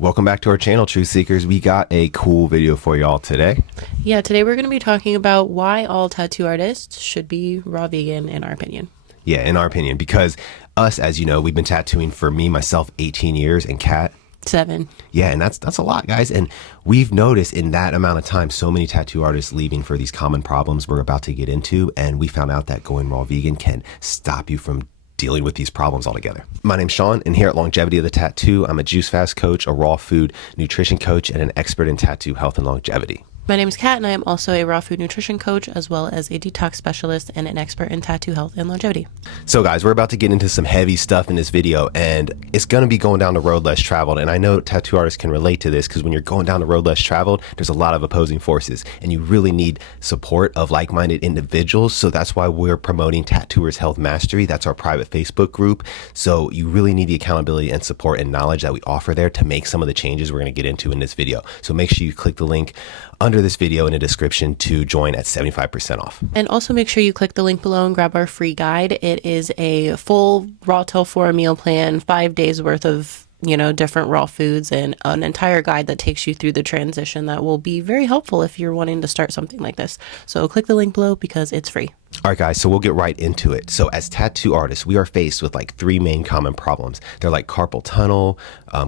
Welcome back to our channel, Truth Seekers. We got a cool video for y'all today. Yeah, today we're going to be talking about why all tattoo artists should be raw vegan, in our opinion. Yeah, in our opinion, because us, as you know, we've been tattooing for myself, 18 years, and Kat, 7. Yeah, and that's a lot, guys. And we've noticed in that amount of time, so many tattoo artists leaving for these common problems we're about to get into. And we found out that going raw vegan can stop you from dealing with these problems altogether. My name's Sean, and here at Longevity of the Tattoo, I'm a juice fast coach, a raw food nutrition coach, and an expert in tattoo health and longevity. My name is Kat, and I am also a raw food nutrition coach, as well as a detox specialist and an expert in tattoo health and longevity. So guys, we're about to get into some heavy stuff in this video, and it's going to be going down the road less traveled. And I know tattoo artists can relate to this because when you're going down the road less traveled, there's a lot of opposing forces, and you really need support of like-minded individuals. So that's why we're promoting Tattooers Health Mastery. That's our private Facebook group. So you really need the accountability and support and knowledge that we offer there to make some of the changes we're going to get into in this video. So make sure you click the link under this video in the description to join at 75% off. And also make sure you click the link below and grab our free guide. It is a full raw till 4 meal plan, 5 days worth of different raw foods, and an entire guide that takes you through the transition that will be very helpful if you're wanting to start something like this. So click the link below because it's free. All right, guys, so we'll get right into it. So as tattoo artists, we are faced with like 3 main common problems. They're like carpal tunnel,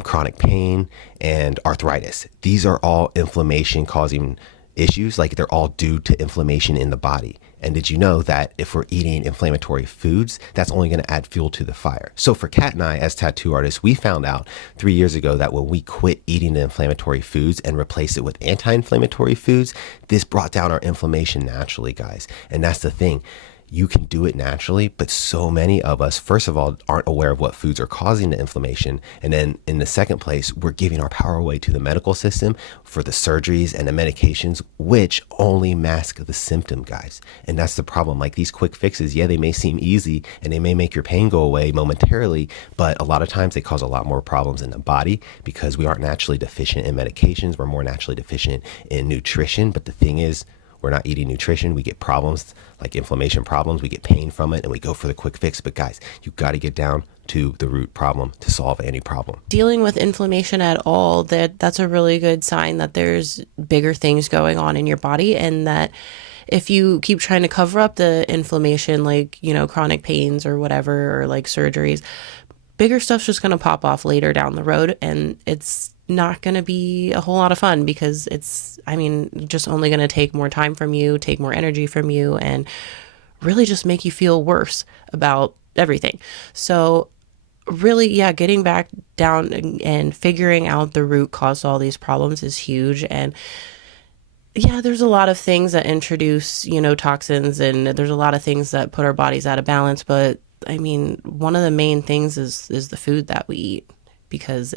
chronic pain, and arthritis. These are all inflammation causing issues. Like they're all due to inflammation in the body. And did you know that if we're eating inflammatory foods, that's only going to add fuel to the fire? So for Kat and I, as tattoo artists, we found out 3 years ago that when we quit eating the inflammatory foods and replaced it with anti-inflammatory foods, this brought down our inflammation naturally, guys. And that's the thing. You can do it naturally, but so many of us, first of all, aren't aware of what foods are causing the inflammation. And then in the second place, we're giving our power away to the medical system for the surgeries and the medications, which only mask the symptom, guys. And that's the problem. Like these quick fixes, yeah, they may seem easy and they may make your pain go away momentarily, but a lot of times they cause a lot more problems in the body because we aren't naturally deficient in medications. We're more naturally deficient in nutrition. But the thing is, we're not eating nutrition. We get problems like inflammation problems. We get pain from it and we go for the quick fix. But guys, you got to get down to the root problem to solve any problem. Dealing with inflammation at all, that's a really good sign that there's bigger things going on in your body, and that if you keep trying to cover up the inflammation, like, chronic pains or whatever, or like surgeries, bigger stuff's just going to pop off later down the road, and it's not going to be a whole lot of fun because it's just only going to take more time from you, take more energy from you, and really just make you feel worse about everything. So really, yeah, getting back down and figuring out the root cause to all these problems is huge. And yeah, there's a lot of things that introduce, toxins, and there's a lot of things that put our bodies out of balance. But one of the main things is the food that we eat, because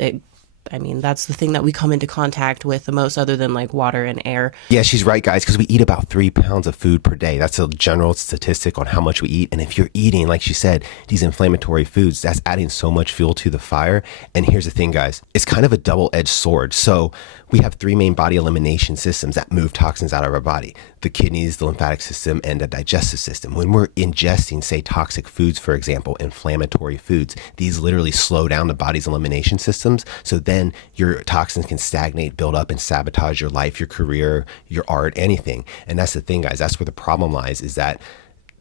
that's the thing that we come into contact with the most, other than like water and air. Yeah, she's right, guys, because we eat about 3 pounds of food per day. That's a general statistic on how much we eat. And if you're eating, like she said, these inflammatory foods, that's adding so much fuel to the fire. And here's the thing, guys, it's kind of a double-edged sword. So we have 3 main body elimination systems that move toxins out of our body: the kidneys, the lymphatic system, and the digestive system. When we're ingesting, say, toxic foods, for example, inflammatory foods, these literally slow down the body's elimination systems. So then your toxins can stagnate, build up, and sabotage your life, your career, your art, anything. And that's the thing, guys. That's where the problem lies, is that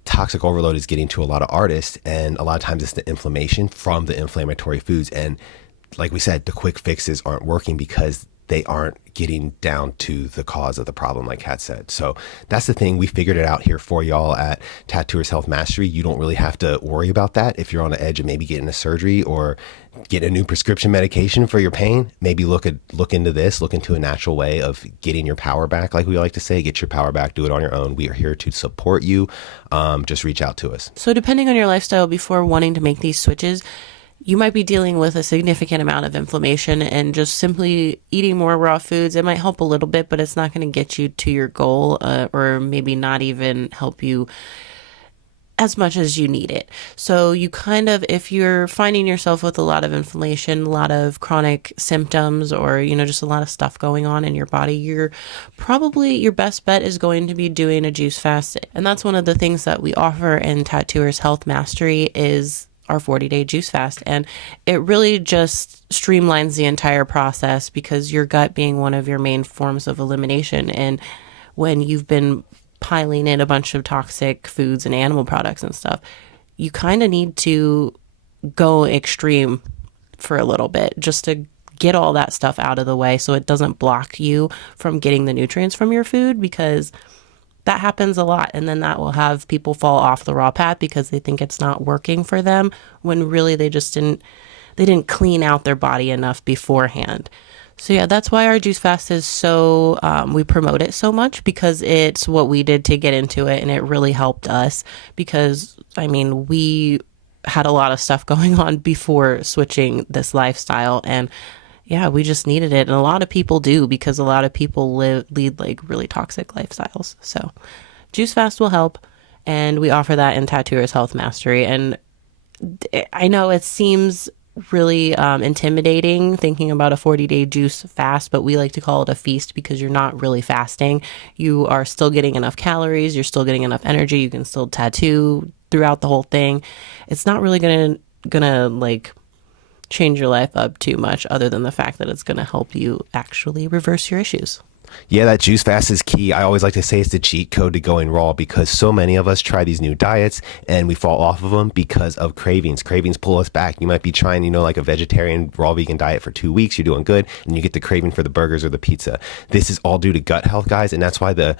toxic overload is getting to a lot of artists, and a lot of times it's the inflammation from the inflammatory foods. And like we said, the quick fixes aren't working because they aren't getting down to the cause of the problem, like Kat said. So that's the thing. We figured it out here for y'all at Tattooers Health Mastery. You don't really have to worry about that. If you're on the edge of maybe getting a surgery or get a new prescription medication for your pain, maybe look into this, look into a natural way of getting your power back. Like we like to say, get your power back, do it on your own. We are here to support you. Just reach out to us. So depending on your lifestyle, before wanting to make these switches, you might be dealing with a significant amount of inflammation, and just simply eating more raw foods, it might help a little bit, but it's not going to get you to your goal, or maybe not even help you as much as you need it. So you if you're finding yourself with a lot of inflammation, a lot of chronic symptoms, or, just a lot of stuff going on in your body, your best bet is going to be doing a juice fast. And that's one of the things that we offer in Tattooers Health Mastery is our 40-day juice fast. And it really just streamlines the entire process because your gut being one of your main forms of elimination. And when you've been piling in a bunch of toxic foods and animal products and stuff, you kind of need to go extreme for a little bit just to get all that stuff out of the way so it doesn't block you from getting the nutrients from your food, because that happens a lot. And then that will have people fall off the raw path because they think it's not working for them, when really they didn't clean out their body enough beforehand. So yeah, that's why our juice fast is so, we promote it so much, because it's what we did to get into it, and it really helped us because, I mean, we had a lot of stuff going on before switching this lifestyle, and yeah, we just needed it. And a lot of people do, because a lot of people lead like really toxic lifestyles. So juice fast will help, and we offer that in Tattooers Health Mastery. And I know it seems really intimidating thinking about a 40-day juice fast, but we like to call it a feast because you're not really fasting. You are still getting enough calories, you're still getting enough energy, you can still tattoo throughout the whole thing. It's not really gonna like change your life up too much, other than the fact that it's going to help you actually reverse your issues. Yeah, that juice fast is key. I always like to say it's the cheat code to going raw, because so many of us try these new diets and we fall off of them because of cravings. Cravings pull us back. You might be trying, like a vegetarian raw vegan diet for 2 weeks. You're doing good, and you get the craving for the burgers or the pizza. This is all due to gut health, guys. And that's why the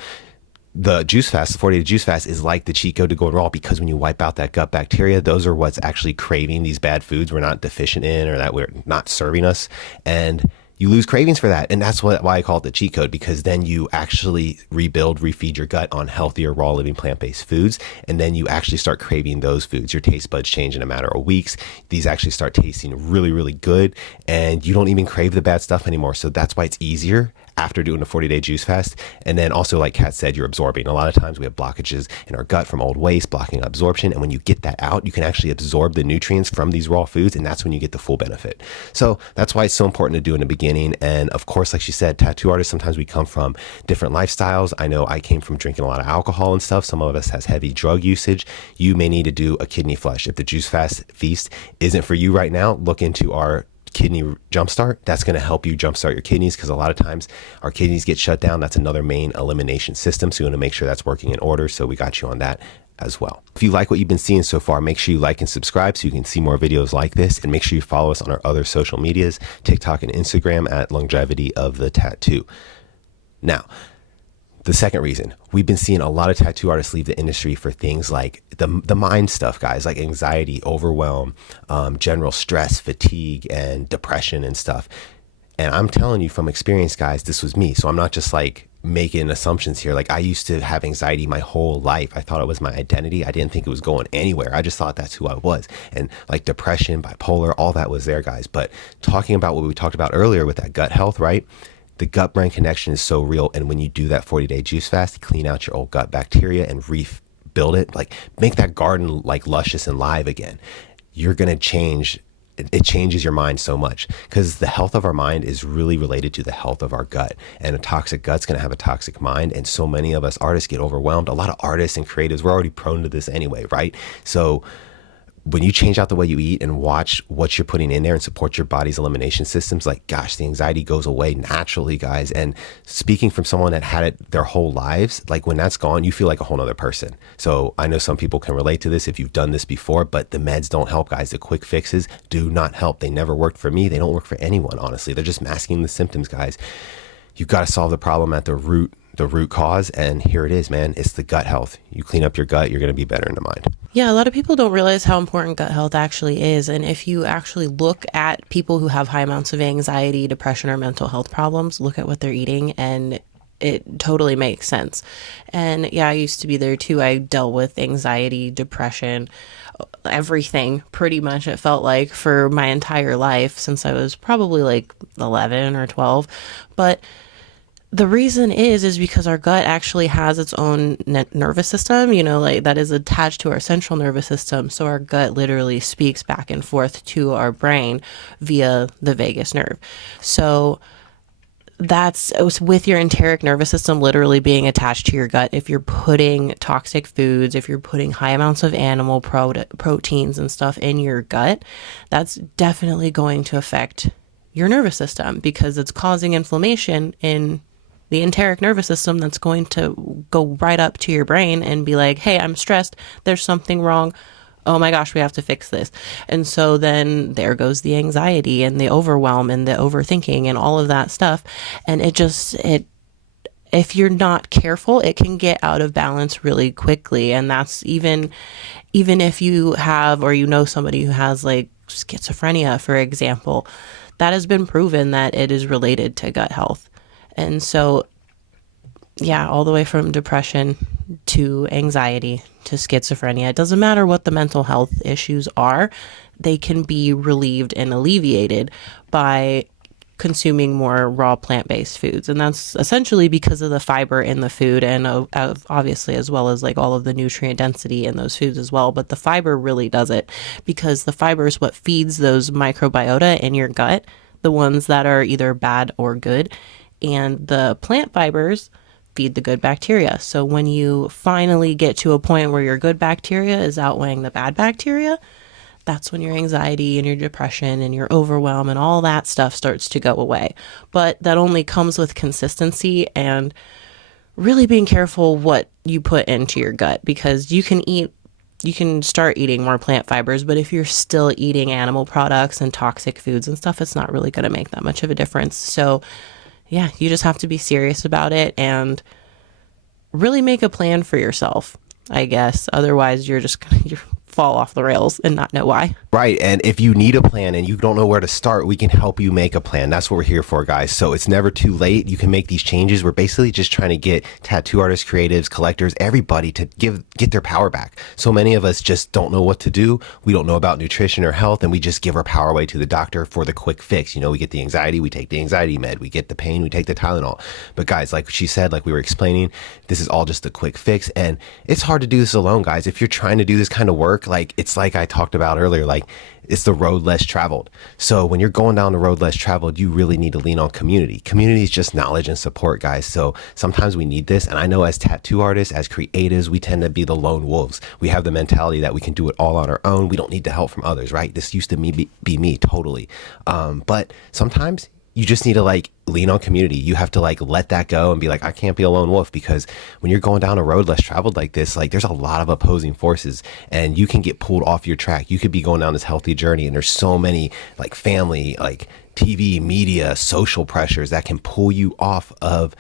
juice fast, the 40-day juice fast, is like the cheat code to going raw, because when you wipe out that gut bacteria, those are what's actually craving these bad foods we're not deficient in, or that we're not serving us. And you lose cravings for that. And that's why I call it the cheat code, because then you actually refeed your gut on healthier, raw living plant-based foods. And then you actually start craving those foods. Your taste buds change in a matter of weeks. These actually start tasting really, really good. And you don't even crave the bad stuff anymore. So that's why it's easier after doing a 40-day juice fast. And then also, like Kat said, you're absorbing. A lot of times we have blockages in our gut from old waste, blocking absorption. And when you get that out, you can actually absorb the nutrients from these raw foods. And that's when you get the full benefit. So that's why it's so important to do in the beginning. And of course, like she said, tattoo artists, sometimes we come from different lifestyles. I know I came from drinking a lot of alcohol and stuff. Some of us has heavy drug usage. You may need to do a kidney flush. If the juice fast feast isn't for you right now, look into our kidney jumpstart. That's going to help you jumpstart your kidneys, because a lot of times our kidneys get shut down. That's another main elimination system. So you want to make sure that's working in order. So we got you on that as well. If you like what you've been seeing so far, make sure you like and subscribe so you can see more videos like this, and make sure you follow us on our other social medias, TikTok and Instagram, at Longevity of the Tattoo. Now, the second reason, we've been seeing a lot of tattoo artists leave the industry for things like the mind stuff, guys, like anxiety, overwhelm, general stress, fatigue, and depression and stuff. And I'm telling you from experience, guys, this was me. So I'm not just like making assumptions here. Like, I used to have anxiety my whole life. I thought it was my identity. I didn't think it was going anywhere. I just thought that's who I was. And like depression, bipolar, all that was there, guys. But talking about what we talked about earlier with that gut health, right? The gut-brain connection is so real. And when you do that 40-day juice fast, clean out your old gut bacteria and rebuild it, like make that garden like luscious and live again. You're going to change. It changes your mind so much, because the health of our mind is really related to the health of our gut. And a toxic gut's going to have a toxic mind. And so many of us artists get overwhelmed. A lot of artists and creatives, we're already prone to this anyway, right? So when you change out the way you eat and watch what you're putting in there and support your body's elimination systems, like, gosh, the anxiety goes away naturally, guys. And speaking from someone that had it their whole lives, like when that's gone, you feel like a whole nother person. So I know some people can relate to this if you've done this before, but the meds don't help, guys. The quick fixes do not help. They never worked for me. They don't work for anyone, honestly. They're just masking the symptoms, guys. You've got to solve the problem at the root cause. And here it is, man. It's the gut health. You clean up your gut, you're going to be better in the mind. Yeah, a lot of people don't realize how important gut health actually is. And if you actually look at people who have high amounts of anxiety, depression, or mental health problems, look at what they're eating, and it totally makes sense. And yeah, I used to be there too. I dealt with anxiety, depression, everything pretty much, it felt like, for my entire life since I was probably like 11 or 12. But the reason is because our gut actually has its own nervous system, like that is attached to our central nervous system. So our gut literally speaks back and forth to our brain via the vagus nerve. So that's with your enteric nervous system literally being attached to your gut. If you're putting toxic foods, if you're putting high amounts of animal proteins and stuff in your gut, that's definitely going to affect your nervous system because it's causing inflammation in the enteric nervous system that's going to go right up to your brain and be like, hey, I'm stressed. There's something wrong. Oh my gosh, we have to fix this. And so then there goes the anxiety and the overwhelm and the overthinking and all of that stuff. And if you're not careful, it can get out of balance really quickly. And that's even if you have, or you know somebody who has like schizophrenia, for example, that has been proven that it is related to gut health. And so, yeah, all the way from depression to anxiety to schizophrenia. It doesn't matter what the mental health issues are, they can be relieved and alleviated by consuming more raw plant-based foods. And that's essentially because of the fiber in the food and obviously as well as like all of the nutrient density in those foods as well. But the fiber really does it because the fiber is what feeds those microbiota in your gut, the ones that are either bad or good. And the plant fibers feed the good bacteria. So when you finally get to a point where your good bacteria is outweighing the bad bacteria, that's when your anxiety and your depression and your overwhelm and all that stuff starts to go away. But that only comes with consistency and really being careful what you put into your gut, because you can start eating more plant fibers, but if you're still eating animal products and toxic foods and stuff, it's not really going to make that much of a difference. So yeah, you just have to be serious about it and really make a plan for yourself, I guess. Otherwise, you're just going to fall off the rails and not know why. Right. And if you need a plan and you don't know where to start, we can help you make a plan. That's what we're here for, guys. So it's never too late. You can make these changes. We're basically just trying to get tattoo artists, creatives, collectors, everybody to get their power back. So many of us just don't know what to do. We don't know about nutrition or health, and we just give our power away to the doctor for the quick fix. You know, we get the anxiety, we take the anxiety med. We get the pain, we take the Tylenol. But guys, like she said, like we were explaining, this is all just a quick fix. And it's hard to do this alone, guys. If you're trying to do this kind of work, like it's like I talked about earlier, like it's the road less traveled. So when you're going down the road less traveled, you really need to lean on community. Community is just knowledge and support, guys. So sometimes we need this. And I know as tattoo artists, as creatives, we tend to be the lone wolves. We have the mentality that we can do it all on our own. We don't need the help from others, right? This used to be me totally. But sometimes you just need to like lean on community. You have to like let that go and be like, I can't be a lone wolf, because when you're going down a road less traveled like this, like there's a lot of opposing forces and you can get pulled off your track. You could be going down this healthy journey and there's so many like family, like TV, media, social pressures that can pull you off of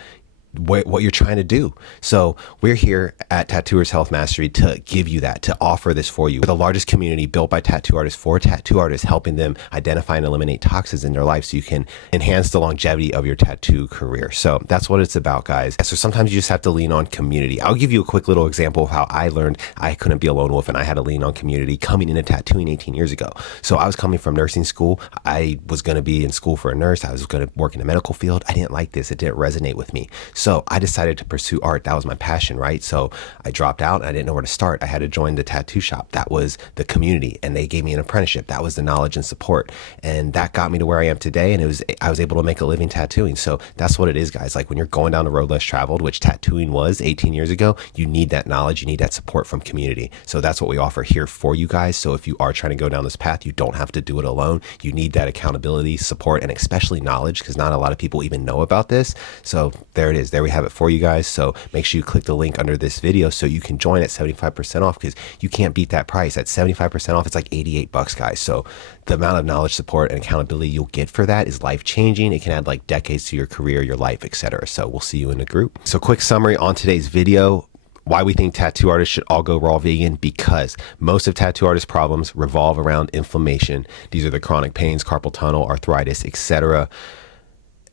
what you're trying to do. So we're here at Tattooers Health Mastery to give you that, to offer this for you. We're the largest community built by tattoo artists for tattoo artists, helping them identify and eliminate toxins in their life so you can enhance the longevity of your tattoo career. So that's what it's about, guys. So sometimes you just have to lean on community. I'll give you a quick little example of how I learned I couldn't be a lone wolf and I had to lean on community coming into tattooing 18 years ago. So I was coming from nursing school. I was going to be in school for a nurse. I was going to work in the medical field. I didn't like this. It didn't resonate with me. So I decided to pursue art. That was my passion, right? So I dropped out and I didn't know where to start. I had to join the tattoo shop. That was the community, and they gave me an apprenticeship. That was the knowledge and support. And that got me to where I am today. And I was able to make a living tattooing. So that's what it is, guys. Like when you're going down the road less traveled, which tattooing was 18 years ago, you need that knowledge. You need that support from community. So that's what we offer here for you guys. So if you are trying to go down this path, you don't have to do it alone. You need that accountability, support, and especially knowledge, because not a lot of people even know about this. So there it is. There we have it for you guys. So make sure you click the link under this video so you can join at 75% off, because you can't beat that price. At 75% off, it's like $88, guys. So the amount of knowledge, support, and accountability you'll get for that is life-changing. It can add like decades to your career, your life, etc. So we'll see you in the group. So quick summary on today's video. Why we think tattoo artists should all go raw vegan: because most of tattoo artists' problems revolve around inflammation. These are the chronic pains, carpal tunnel, arthritis, etc.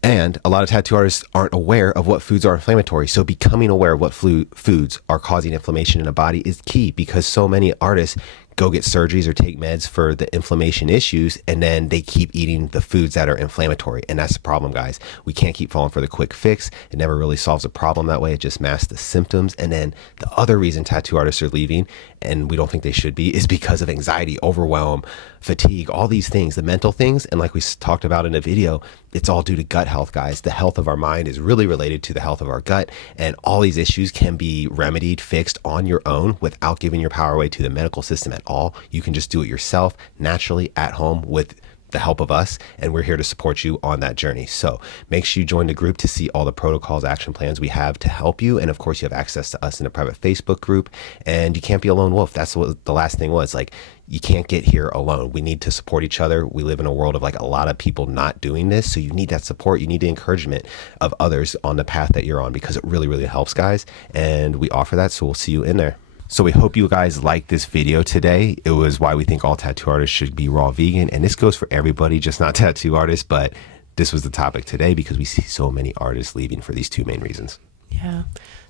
And a lot of tattoo artists aren't aware of what foods are inflammatory. So becoming aware of what foods are causing inflammation in a body is key, because so many artists go get surgeries or take meds for the inflammation issues, and then they keep eating the foods that are inflammatory. And that's the problem, guys. We can't keep falling for the quick fix. It never really solves a problem that way. It just masks the symptoms. And then the other reason tattoo artists are leaving, and we don't think they should be, is because of anxiety, overwhelm, fatigue, all these things, the mental things. And like we talked about in a video, it's all due to gut health, guys. The health of our mind is really related to the health of our gut. And all these issues can be remedied, fixed on your own without giving your power away to the medical system at all. You can just do it yourself, naturally, at home, with the help of us, and we're here to support you on that journey. So make sure you join the group to see all the protocols, action plans we have to help you. And of course, you have access to us in a private Facebook group, and you can't be a lone wolf. That's what the last thing was. Like, you can't get here alone. We need to support each other. We live in a world of like a lot of people not doing this. So you need that support. You need the encouragement of others on the path that you're on, because it really, really helps, guys. And we offer that. So we'll see you in there. So we hope you guys liked this video today. It was why we think all tattoo artists should be raw vegan. And this goes for everybody, just not tattoo artists. But this was the topic today because we see so many artists leaving for these two main reasons. Yeah.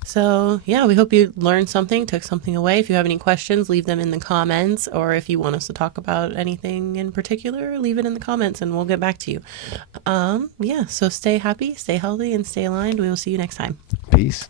So yeah, we hope you learned something, took something away. If you have any questions, leave them in the comments. Or if you want us to talk about anything in particular, leave it in the comments and we'll get back to you. Yeah. So stay happy, stay healthy, and stay aligned. We will see you next time. Peace.